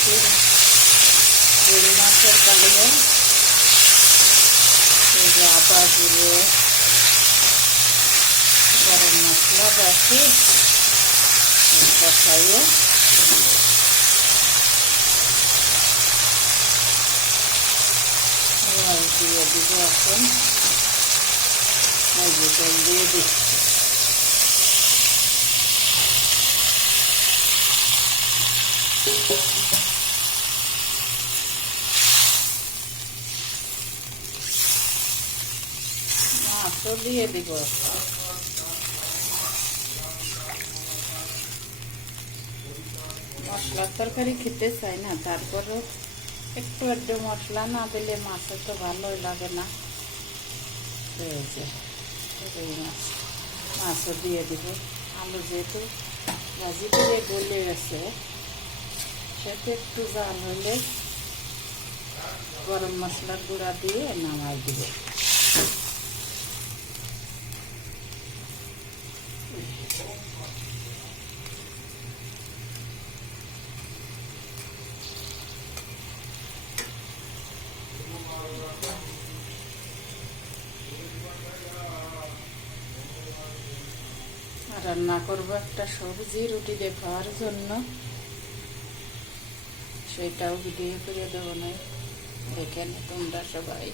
দিচ্ছি রুই মাছের কালিয়ে এই যে আদা জিরে গরম মশলা রাখি কষাইয়ে দিয়ে দিব এখন এই যে তেল দিয়ে দিচ্ছি মাছও দিয়ে দিব মশলার তরকারি খেতে চাই না তারপরেও একটু একটু মশলা না দিলে মাছের তো ভালোই লাগে না মাছও দিয়ে দিব আলু যেহেতু ভাজি দিয়ে গলে গেছে সেটা একটু জাল হলে গরম মশলার গুঁড়া দিয়ে নামাই দিব রান্না করবো একটা সবজি রুটি দিয়ে খাওয়ার জন্য সেটাও ভিডিও করে দেবো না দেখেন তোমরা সবাই।